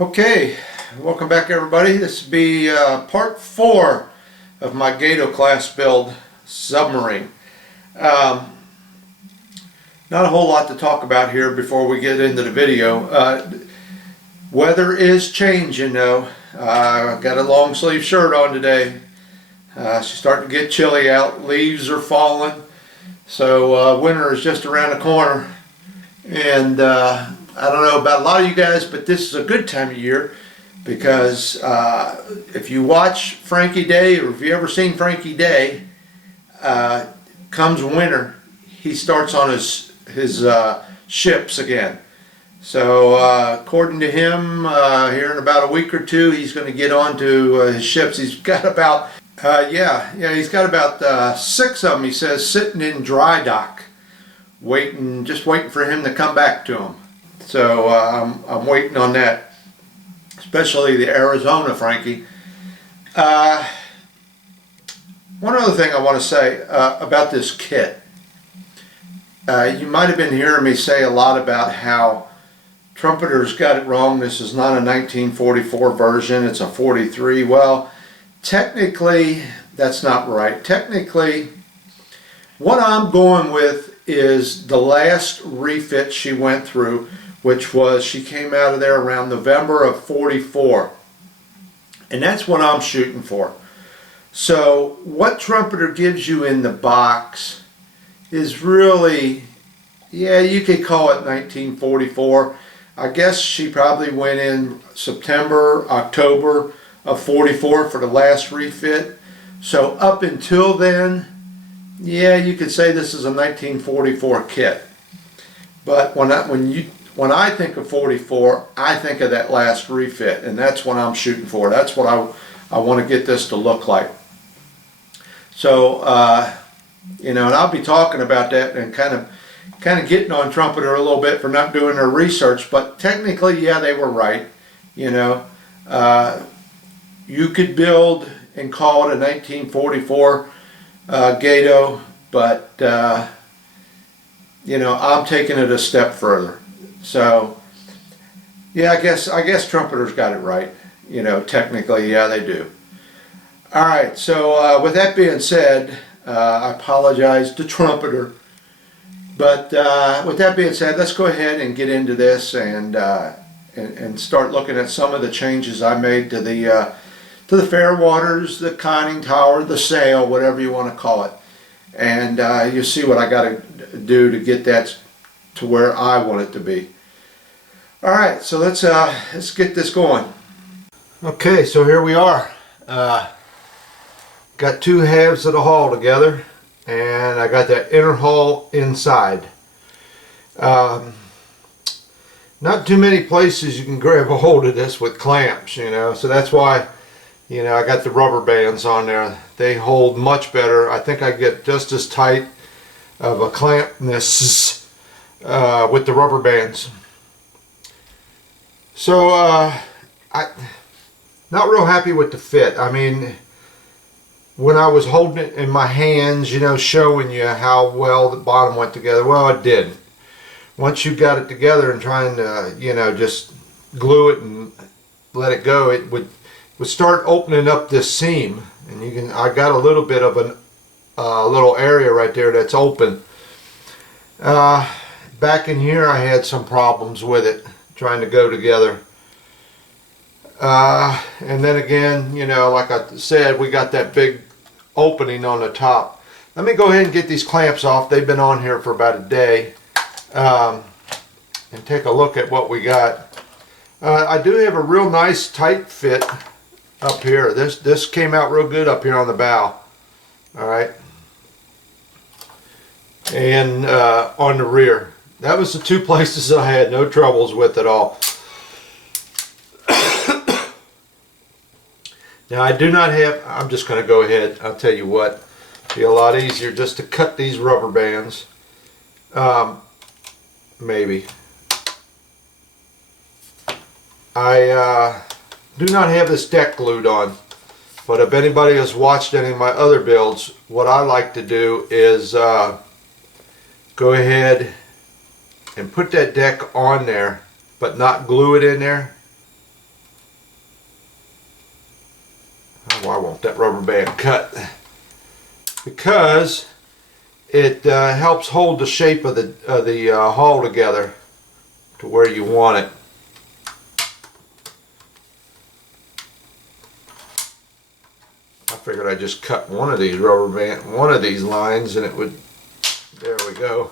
Okay, welcome back everybody. This will be part 4 of my Gato class build submarine. Um, Not a whole lot to talk about here before we get into the video. Weather is changing though. I've got a long sleeve shirt on today. It's starting to get chilly out. Leaves are falling. So winter is just around the corner. And I don't know about a lot of you guys, but this is a good time of year because if you watch Frankie Day, or if you ever seen Frankie Day, comes winter, he starts on his ships again. So according to him, here in about a week or two, he's going to get onto his ships. He's got about he's got about 6 of them, he says, sitting in dry dock, just waiting for him to come back to him. So I'm waiting on that, especially the Arizona Frankie. One other thing I want to say about this kit. You might have been hearing me say a lot about how Trumpeter's got it wrong. This is not a 1944 version, it's a 43. Well, technically that's not right. Technically, what I'm going with is the last refit she went through, which was, she came out of there around November of 44. And that's what I'm shooting for. So what Trumpeter gives you in the box is really, yeah, you could call it 1944. I guess she probably went in September, October of 44 for the last refit. So up until then, yeah, you could say this is a 1944 kit. But when I think of 44, I think of that last refit, and that's what I'm shooting for. That's what I want to get this to look like. So and I'll be talking about that and kind of getting on Trumpeter a little bit for not doing their research. But technically, yeah, they were right. You could build and call it a 1944 Gato, but I'm taking it a step further. So yeah, I guess Trumpeter's got it right. Technically, yeah, they do. All right, so with that being said, I apologize to Trumpeter, but with that being said, let's go ahead and get into this and start looking at some of the changes I made to the fairwaters, the conning tower, the sail, whatever you want to call it, and you'll see what I got to do to get that to where I want it to be. All right, so let's get this going. Okay, so here we are. Got 2 halves of the hull together, and I got that inner hull inside. Not too many places you can grab a hold of this with clamps, so that's why I got the rubber bands on there. They hold much better. I think I get just as tight of a clampness with the rubber bands. So I'm not real happy with the fit. I mean, when I was holding it in my hands, showing you how well the bottom went together, well, it didn't. Once you got it together and trying to, just glue it and let it go, it would start opening up this seam, and I got a little bit of a little area right there that's open. Back in here, I had some problems with it trying to go together. And then again, like I said, we got that big opening on the top. Let me go ahead and get these clamps off. They've been on here for about a day, and take a look at what we got. I do have a real nice tight fit up here. This came out real good up here on the bow. All right, and on the rear, that was the 2 places I had no troubles with at all. Now I do not have, I'm just going to go ahead, I'll tell you what, it'd be a lot easier just to cut these rubber bands. Maybe. I do not have this deck glued on, but if anybody has watched any of my other builds, what I like to do is go ahead and put that deck on there, but not glue it in there. Why won't that rubber band cut? Because it helps hold the shape of the hull together to where you want it. I figured I'd just cut one of these lines and it would, there we go.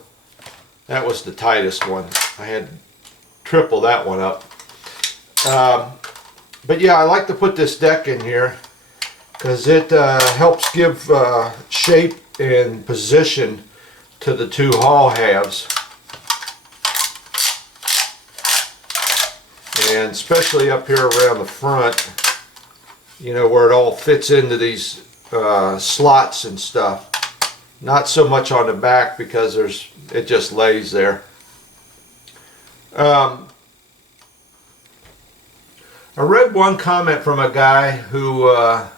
That was the tightest one. I had triple that one up. But yeah, I like to put this deck in here because it helps give shape and position to the two hull halves. And especially up here around the front, you know, where it all fits into these slots and stuff. Not so much on the back because it just lays there. I read one comment from a guy who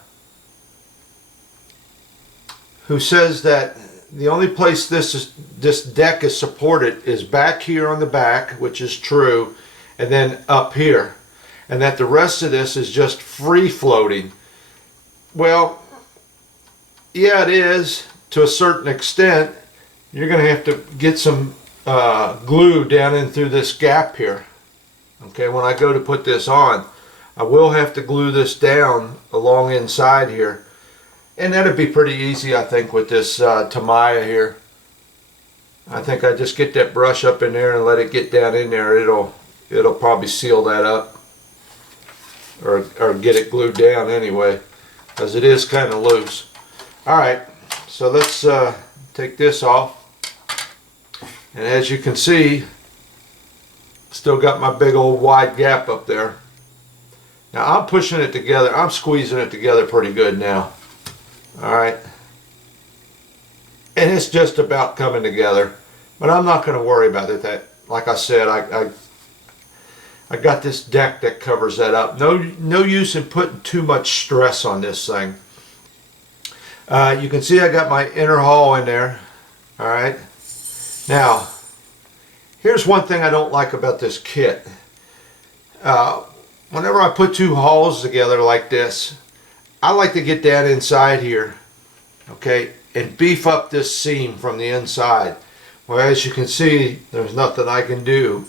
says that the only place this deck is supported is back here on the back, which is true, and then up here, and that the rest of this is just free floating. Well, yeah, it is to a certain extent. You're going to have to get some glue down in through this gap here. Okay, when I go to put this on, I will have to glue this down along inside here, and that'd be pretty easy, I think, with this Tamiya here. I think I just get that brush up in there and let it get down in there. It'll probably seal that up, or get it glued down anyway, because it is kind of loose. All right, so let's take this off, and as you can see, still got my big old wide gap up there. Now I'm pushing it together. I'm squeezing it together pretty good now. All right, and it's just about coming together, but I'm not going to worry about it. That, like I said, I got this deck that covers that up. No use in putting too much stress on this thing. You can see I got my inner hull in there. All right. Now, here's one thing I don't like about this kit. Whenever I put two hulls together like this, I like to get down inside here, okay, and beef up this seam from the inside. Well, as you can see, there's nothing I can do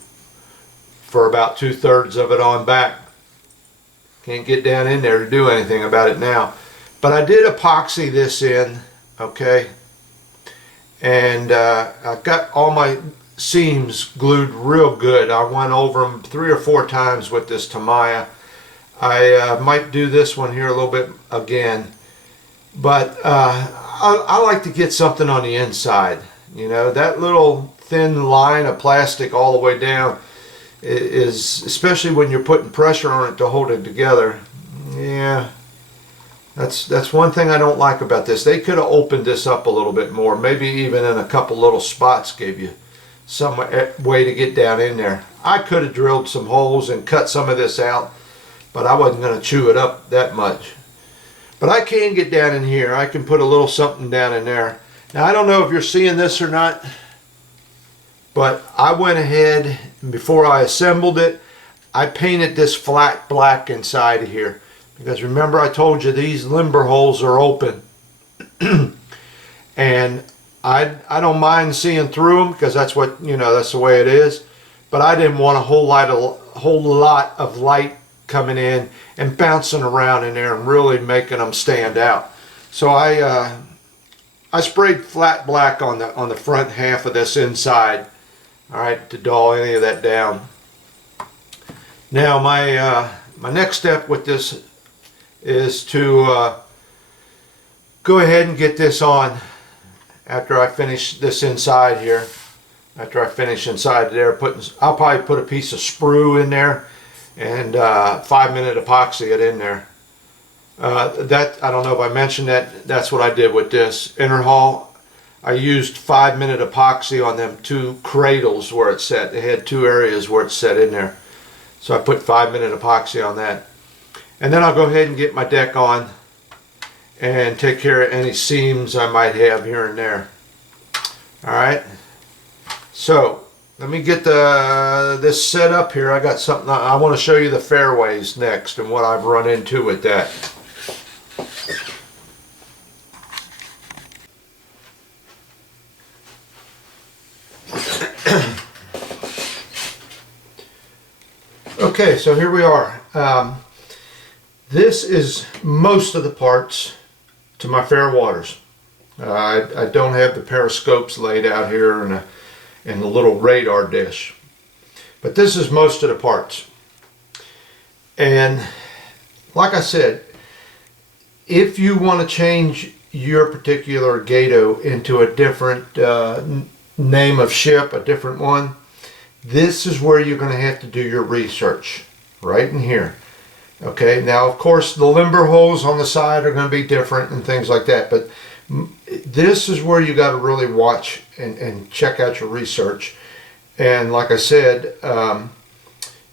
for about 2/3 of it on back. Can't get down in there to do anything about it now. But I did epoxy this in, okay, and I got all my seams glued real good. I went over them 3 or 4 times with this Tamiya. I might do this one here a little bit again, but I like to get something on the inside. You know, that little thin line of plastic all the way down is, especially when you're putting pressure on it to hold it together, yeah, that's one thing I don't like about this. They could have opened this up a little bit more, maybe even in a couple little spots gave you some way to get down in there. I could have drilled some holes and cut some of this out, but I wasn't going to chew it up that much. But I can get down in here. I can put a little something down in there. Now, I don't know if you're seeing this or not, but I went ahead, and before I assembled it, I painted this flat black inside of here. Because remember, I told you these limber holes are open. And I don't mind seeing through them, because that's what, you know, that's the way it is. But I didn't want a whole lot of light coming in and bouncing around in there and really making them stand out. So I sprayed flat black on the front half of this inside, all right, to dull any of that down. Now my next step with this is to go ahead and get this on after I finish this inside here. After I finish inside there, I'll probably put a piece of sprue in there and 5-minute epoxy it in there. That, I don't know if I mentioned that, that's what I did with this inner hull. I used 5-minute epoxy on them 2 cradles where it's set. They had 2 areas where it's set in there. So I put 5-minute epoxy on that. And then I'll go ahead and get my deck on and take care of any seams I might have here and there. Alright. So let me get this set up here. I got something. I want to show you the fairways next and what I've run into with that. Okay, so here we are. This is most of the parts to my fair waters. I don't have the periscopes laid out here and the little radar dish. But this is most of the parts. And like I said, if you want to change your particular Gato into a different name of ship, a different one, this is where you're going to have to do your research, right in here. Okay, now of course the limber holes on the side are going to be different and things like that, but this is where you got to really watch and check out your research. And like I said,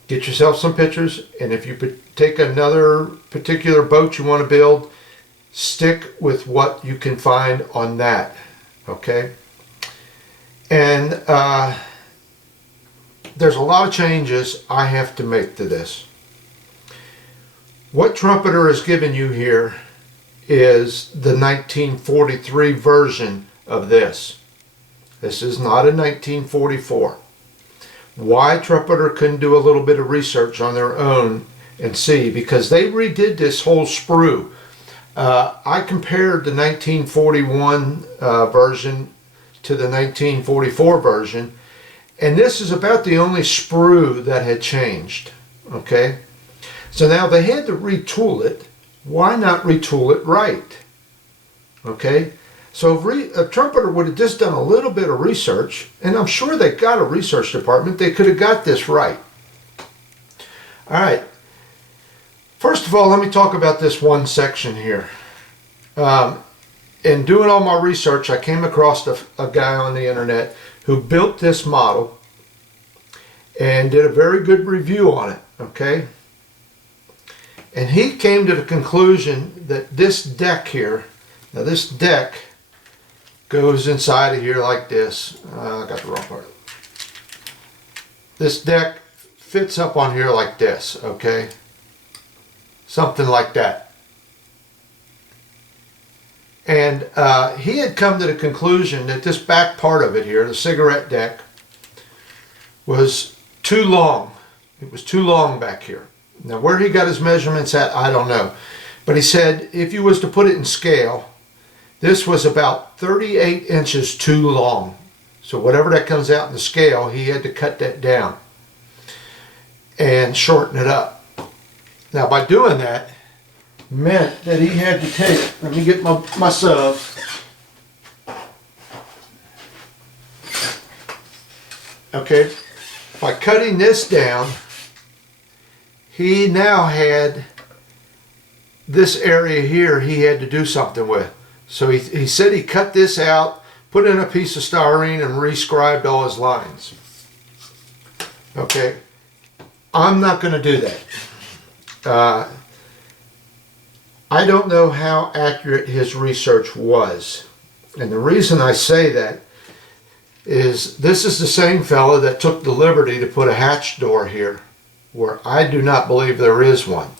get yourself some pictures, and if you take another particular boat you want to build, stick with what you can find on that. Okay, and there's a lot of changes I have to make to this. What Trumpeter has given you here is the 1943 version of this. This is not a 1944. Why Trumpeter couldn't do a little bit of research on their own and see, because they redid this whole sprue. I compared the 1941 version to the 1944 version, and this is about the only sprue that had changed. Okay, so now they had to retool it. Why not retool it right? Okay, so if Trumpeter would have just done a little bit of research, and I'm sure they got a research department, they could have got this right. All right, first of all, let me talk about this one section here. In doing all my research, I came across a guy on the internet who built this model and did a very good review on it. Okay, and he came to the conclusion that this deck here, now this deck goes inside of here like this. I got the wrong part. This deck fits up on here like this, okay? Something like that. And he had come to the conclusion that this back part of it here, the cigarette deck, was too long. It was too long back here. Now where he got his measurements at, I don't know. But he said if you was to put it in scale, this was about 38 inches too long. So whatever that comes out in the scale, he had to cut that down and shorten it up. Now by doing that, meant that he had to take, let me get my sub. Okay, by cutting this down, he now had this area here he had to do something with. So he said he cut this out, put in a piece of styrene, and re-scribed all his lines. Okay, I'm not going to do that. I don't know how accurate his research was. And the reason I say that is this is the same fellow that took the liberty to put a hatch door here, where I do not believe there is one.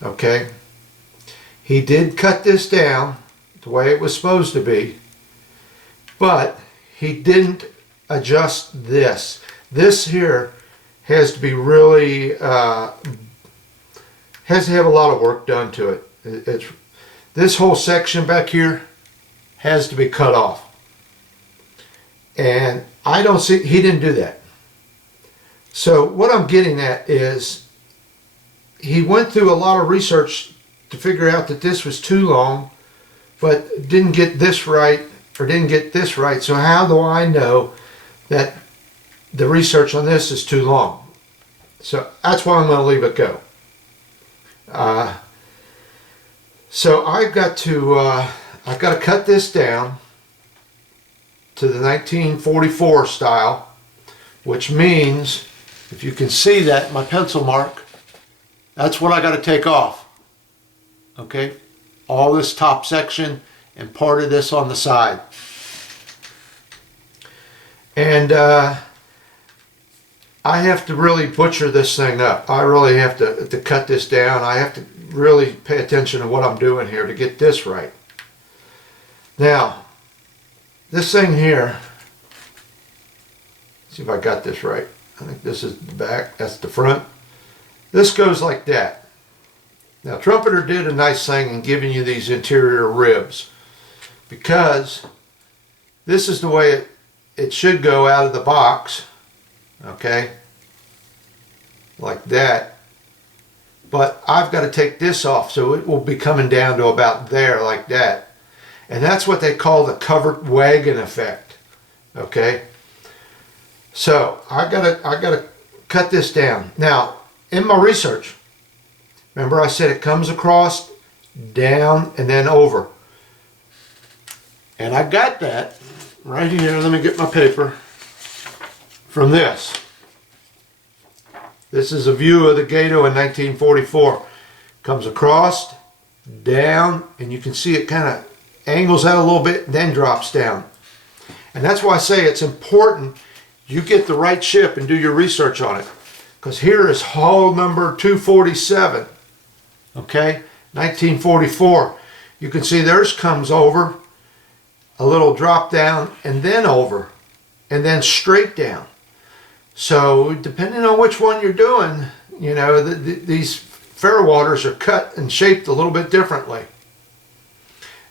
Okay? He did cut this down the way it was supposed to be, but he didn't adjust this. This here has to be really, has to have a lot of work done to it. This whole section back here has to be cut off. And I don't see, he didn't do that. So what I'm getting at is he went through a lot of research to figure out that this was too long, but didn't get this right, or didn't get this right. So how do I know that the research on this is too long? So that's why I'm going to leave it go. So I've got to cut this down to the 1944 style, which means, if you can see that, my pencil mark, that's what I got to take off. Okay, all this top section and part of this on the side. And I have to really butcher this thing up. I really have to cut this down. I have to really pay attention to what I'm doing here to get this right. Now, this thing here, see if I got this right. I think this is the back, that's the front. This goes like that. Now Trumpeter did a nice thing in giving you these interior ribs, because this is the way it should go out of the box, okay, like that. But I've got to take this off, so it will be coming down to about there, like that. And that's what they call the covered wagon effect, okay. So I gotta cut this down. Now, in my research, remember I said it comes across, down, and then over. And I got that right here. Let me get my paper from this. This is a view of the Gato in 1944. Comes across, down, and you can see it kind of angles out a little bit, then drops down. And that's why I say it's important you get the right ship and do your research on it. Because here is hull number 247, okay, 1944. You can see theirs comes over, a little drop down, and then over, and then straight down. So depending on which one you're doing, you know, these Fairwaters are cut and shaped a little bit differently.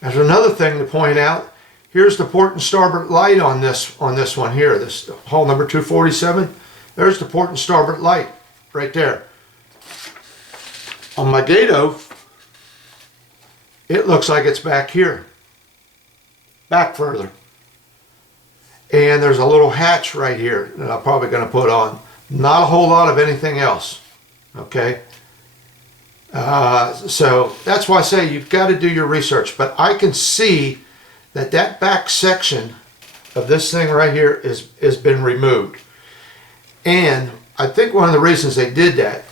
There's another thing to point out. Here's the port and starboard light on this one here, this hull number 247. There's the port and starboard light right there. On my Gato, it looks like it's back here, back further. And there's a little hatch right here that I'm probably going to put on. Not a whole lot of anything else, okay? So that's why I say you've got to do your research. But I can see that back section of this thing right here has been removed. And I think one of the reasons they did that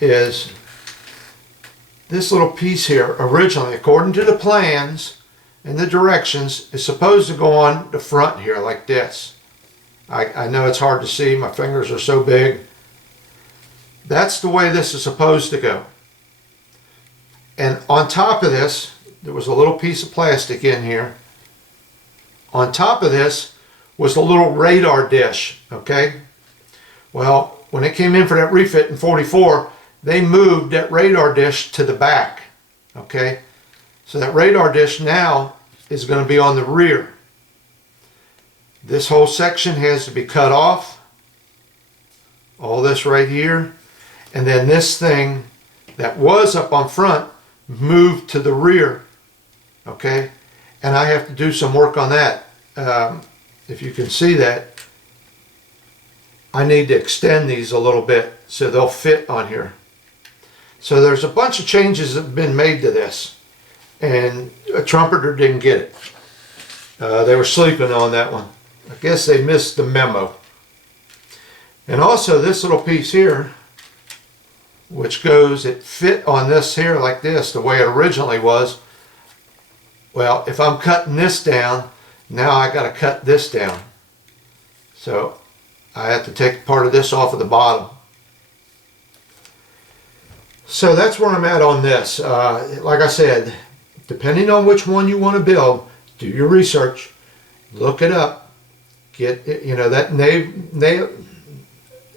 is this little piece here originally, according to the plans and the directions, is supposed to go on the front here like this. I know it's hard to see, my fingers are so big. That's the way this is supposed to go. And on top of this, there was a little piece of plastic in here. On top of this was the little radar dish, okay? Well, when it came in for that refit in 44, they moved that radar dish to the back, okay? So that radar dish now is going to be on the rear. This whole section has to be cut off. All this right here. And then this thing that was up on front moved to the rear, okay? And I have to do some work on that. If you can see that, I need to extend these a little bit so they'll fit on here. So there's a bunch of changes that have been made to this, and a Trumpeter didn't get it. They were sleeping on that one. I guess they missed the memo. And also this little piece here, which goes, it fit on this here like this, the way it originally was. Well, if I'm cutting this down, now I got to cut this down. So I have to take part of this off of the bottom. So that's where I'm at on this. Like I said, depending on which one you want to build, do your research, look it up, get, you know, that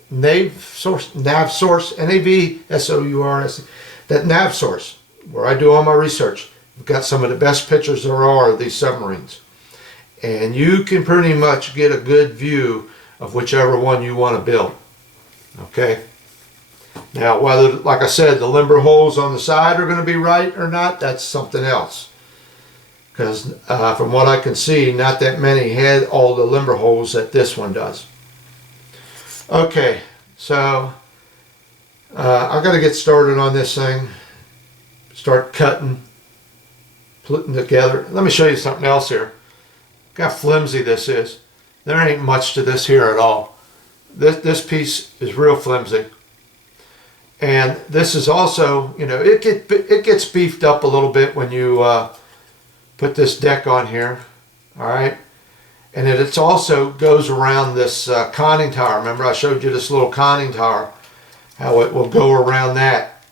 nav source, NAVSOURS, that nav source, where I do all my research. I've got some of the best pictures there are of these submarines. And you can pretty much get a good view of whichever one you want to build. Okay? Now, whether, like I said, the limber holes on the side are going to be right or not, that's something else. Because from what I can see, not that many had all the limber holes that this one does. Okay, so I've got to get started on this thing. Start cutting, putting together. Let me show you something else here. Look how flimsy this is. There ain't much to this here at all. This piece is real flimsy. And this is also, you know, it gets beefed up a little bit when you put this deck on here. All right. And it also goes around this conning tower. Remember I showed you this little conning tower, how it will go around that.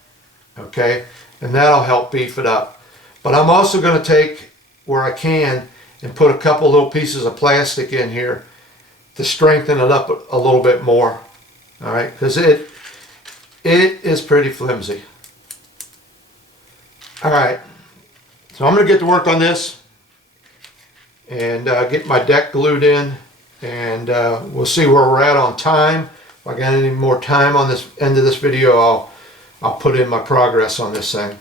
Okay. And that'll help beef it up. But I'm also going to take where I can and put a couple little pieces of plastic in here to strengthen it up a little bit more. All right, because It is pretty flimsy. Alright, so I'm going to get to work on this and get my deck glued in, and we'll see where we're at on time. If I got any more time on this end of this video, I'll put in my progress on this thing.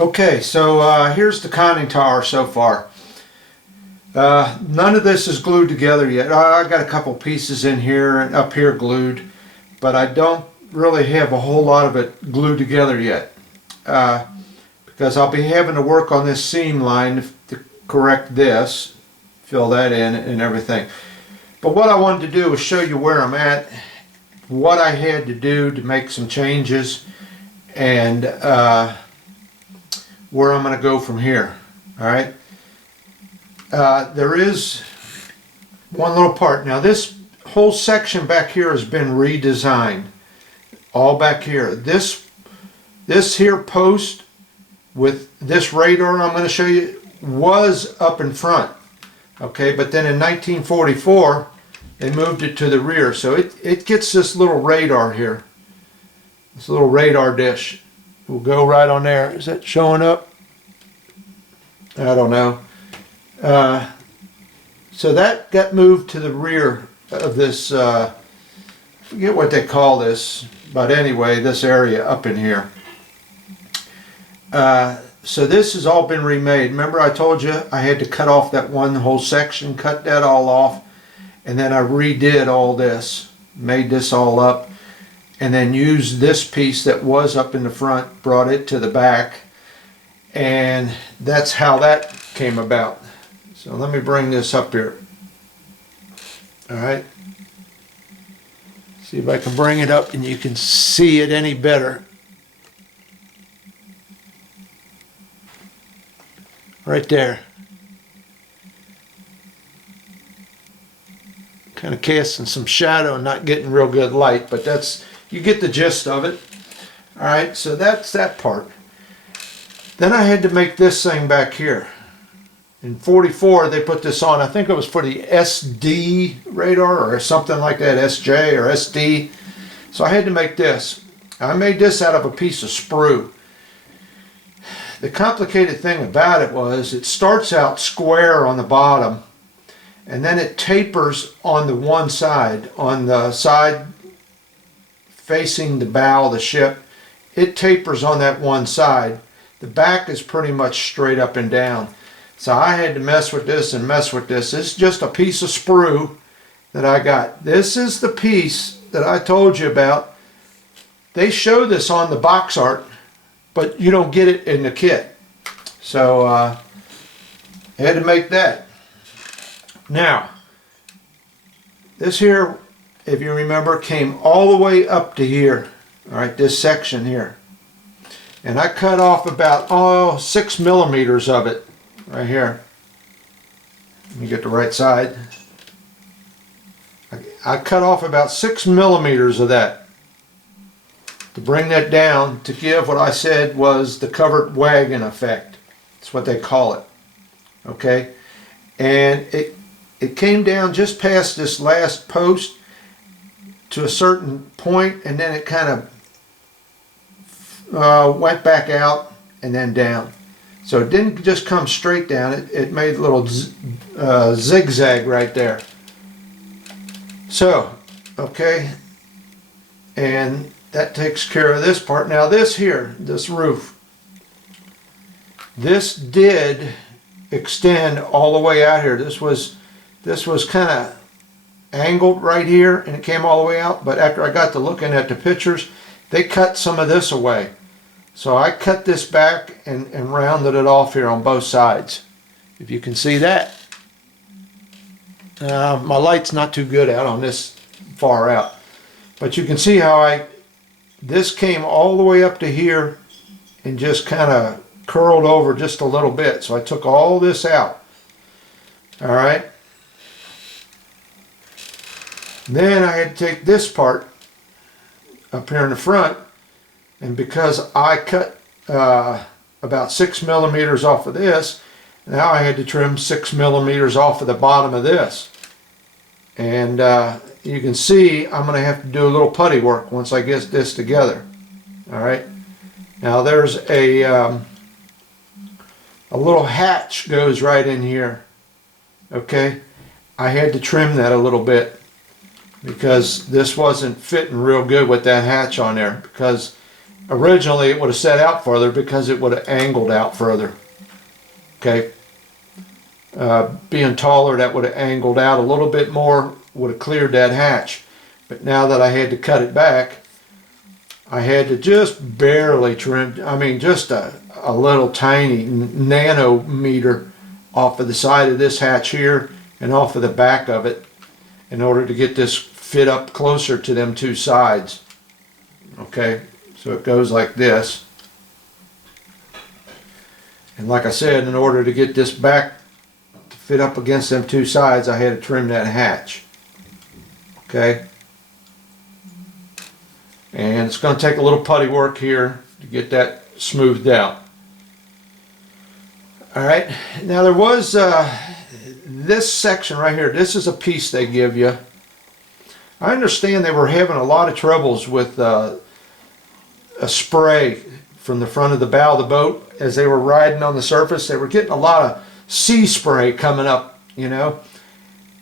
Okay, so here's the conning tower so far. None of this is glued together yet. I got a couple pieces in here and up here glued, but I don't really have a whole lot of it glued together yet, because I'll be having to work on this seam line to correct this, fill that in and everything. But what I wanted to do was show you where I'm at, what I had to do to make some changes, and where I'm going to go from here. Alright, there is one little part. Now this whole section back here has been redesigned, all back here. This here post with this radar I'm going to show you was up in front, okay, but then in 1944 they moved it to the rear, so it gets this little radar here, this little radar dish. Will go right on there. Is that showing up? I don't know. So that got moved to the rear of this, I forget what they call this, but anyway, this area up in here. So this has all been remade. Remember I told you I had to cut off that one whole section, cut that all off, and then I redid all this, made this all up, and then used this piece that was up in the front, brought it to the back, and that's how that came about. So let me bring this up here. Alright, see if I can bring it up and you can see it any better. Right there. Kind of casting some shadow and not getting real good light, but that's, you get the gist of it. Alright, so that's that part. Then I had to make this thing back here. In 44 they put this on, I think it was for the SD radar or something like that, SJ or SD. So I had to make this. I made this out of a piece of sprue. The complicated thing about it was it starts out square on the bottom, and then it tapers on the one side, on the side facing the bow of the ship. It tapers on that one side. The back is pretty much straight up and down. So I had to mess with this and mess with this. This is just a piece of sprue that I got. This is the piece that I told you about. They show this on the box art, but you don't get it in the kit. So I had to make that. Now, this here, if you remember, came all the way up to here. All right, this section here. And I cut off about 6 millimeters of it right here. Let me get the right side. I cut off about 6 millimeters of that to bring that down to give what I said was the covered wagon effect. That's what they call it. Okay, and it came down just past this last post to a certain point, and then it kind of went back out and then down. So it didn't just come straight down, it made a little zigzag right there. So, okay, and that takes care of this part. Now this here, this roof, this did extend all the way out here. This was kind of angled right here and it came all the way out, but after I got to looking at the pictures, they cut some of this away. So I cut this back and rounded it off here on both sides. If you can see that. My light's not too good out on this far out. But you can see how this came all the way up to here and just kind of curled over just a little bit. So I took all this out. Alright. Then I had to take this part up here in the front, and because I cut about 6 millimeters off of this, now I had to trim 6 millimeters off of the bottom of this. And you can see I'm going to have to do a little putty work once I get this together. All right. Now there's a little hatch goes right in here. Okay. I had to trim that a little bit because this wasn't fitting real good with that hatch on there, because originally it would have set out further because it would have angled out further. Okay. Being taller, that would have angled out a little bit more, would have cleared that hatch. But now that I had to cut it back, I had to just barely trim, I mean just a little tiny nanometer off of the side of this hatch here and off of the back of it in order to get this fit up closer to them two sides. Okay, so it goes like this. And like I said, in order to get this back to fit up against them two sides, I had to trim that hatch. Okay. And it's going to take a little putty work here to get that smoothed out. Alright, now there was this section right here. This is a piece they give you. I understand they were having a lot of troubles with a spray from the front of the bow of the boat as they were riding on the surface. They were getting a lot of sea spray coming up, you know.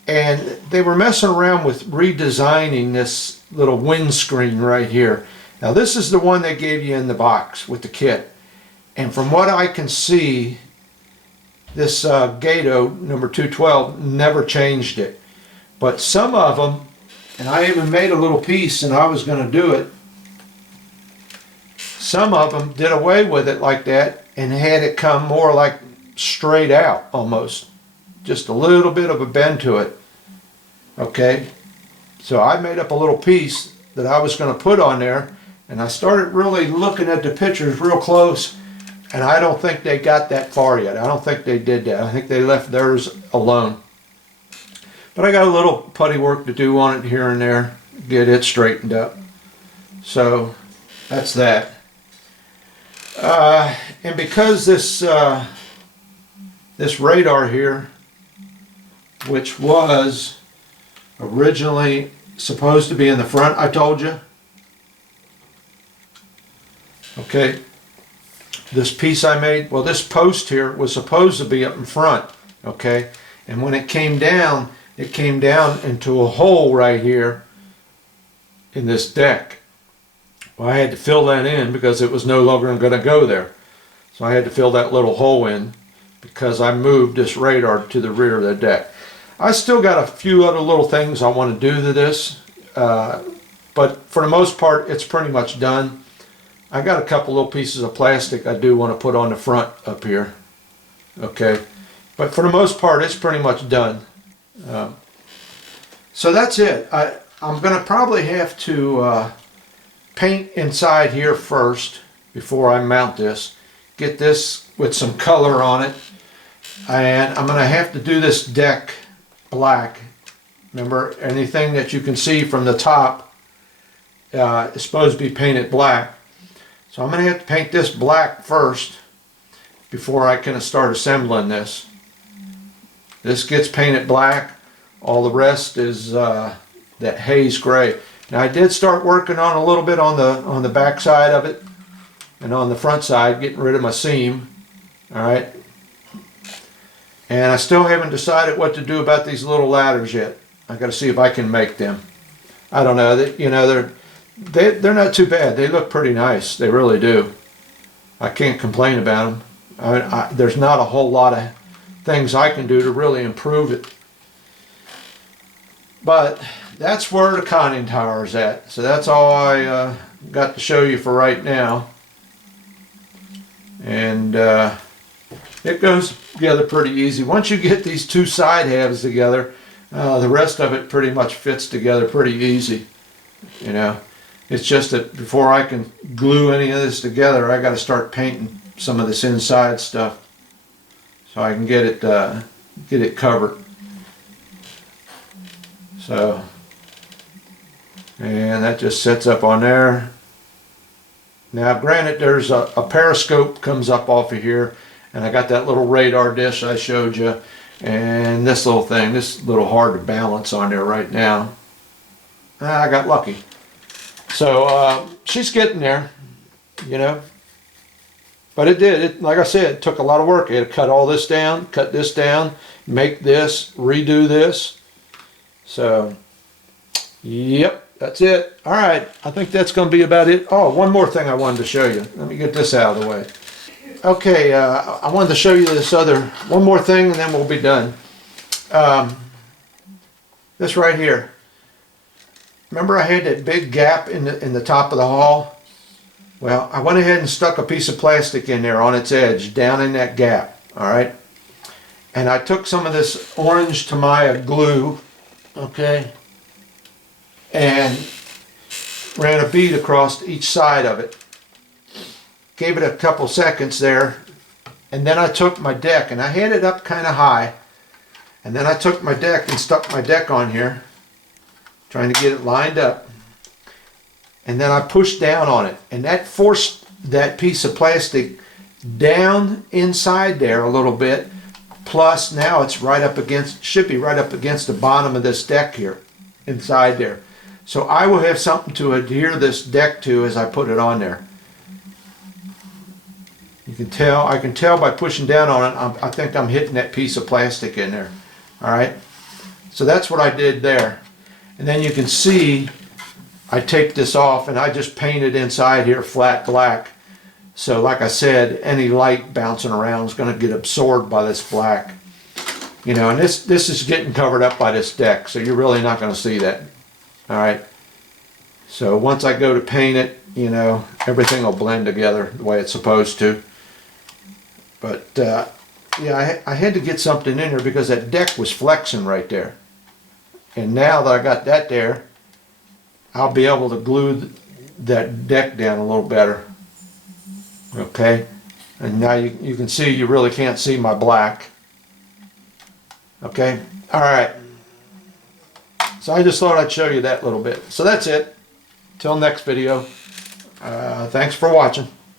And they were messing around with redesigning this little windscreen right here. Now this is the one they gave you in the box with the kit. And from what I can see, this Gato number 212 never changed it. But some of them, and I even made a little piece and I was going to do it, some of them did away with it like that and had it come more like straight out almost. Just a little bit of a bend to it. Okay, so I made up a little piece that I was going to put on there, and I started really looking at the pictures real close, and I don't think they got that far yet. I don't think they did that. I think they left theirs alone. But I got a little putty work to do on it here and there, get it straightened up. So that's that. And because this radar here, which was originally supposed to be in the front, I told you. Okay, this piece I made, well, this post here was supposed to be up in front. Okay, and when it came down into a hole right here in this deck. Well, I had to fill that in because it was no longer going to go there. So I had to fill that little hole in because I moved this radar to the rear of the deck. I still got a few other little things I want to do to this, but for the most part it's pretty much done. I got a couple little pieces of plastic I do want to put on the front up here. Okay, but for the most part it's pretty much done. So that's it. I'm going to probably have to paint inside here first before I mount this. Get this with some color on it, and I'm going to have to do this deck black. Remember, anything that you can see from the top is supposed to be painted black. So I'm going to have to paint this black first before I can start assembling this. This gets painted black. All the rest is that haze gray. Now I did start working on a little bit on the back side of it and on the front side, getting rid of my seam. All right. And I still haven't decided what to do about these little ladders yet. I got to see if I can make them. I don't know. You know, they're not too bad. They look pretty nice. They really do. I can't complain about them. There's not a whole lot of things I can do to really improve it. But that's where the conning tower is at. So that's all I got to show you for right now. And it goes together pretty easy. Once you get these two side halves together, the rest of it pretty much fits together pretty easy. You know, it's just that before I can glue any of this together, I got to start painting some of this inside stuff so I can get it covered. So, and that just sets up on there. Now granted, there's a periscope comes up off of here, and I got that little radar dish I showed you, and this little thing, this is a little hard to balance on there right now. I got lucky. So she's getting there. you know. But it did. It, like I said, it took a lot of work. I had to cut all this down, cut this down, make this, redo this. So, yep, that's it. All right, I think that's going to be about it. Oh, one more thing I wanted to show you. Let me get this out of the way. Okay, I wanted to show you this one more thing, and then we'll be done. This right here. Remember I had that big gap in the top of the hull? Well, I went ahead and stuck a piece of plastic in there on its edge, down in that gap, all right? And I took some of this orange Tamiya glue, okay, and ran a bead across each side of it. Gave it a couple seconds there, and then I took my deck, and I had it up kind of high, and then I took my deck and stuck my deck on here, trying to get it lined up. And then I pushed down on it, and that forced that piece of plastic down inside there a little bit. Plus now it's right up against, should be right up against the bottom of this deck here, inside there. So I will have something to adhere this deck to as I put it on there. You can tell, I can tell by pushing down on it, I think I'm hitting that piece of plastic in there. All right, so that's what I did there. And then you can see I taped this off, and I just painted inside here flat black. So like I said, any light bouncing around is going to get absorbed by this black. You know, and this is getting covered up by this deck, so you're really not going to see that. All right. So once I go to paint it, you know, everything will blend together the way it's supposed to. But yeah, I had to get something in there because that deck was flexing right there. And now that I got that there, I'll be able to glue that deck down a little better. Okay, and now you can see, you really can't see my black. Okay, all right. So I just thought I'd show you that little bit. So that's it. Till next video. Thanks for watching.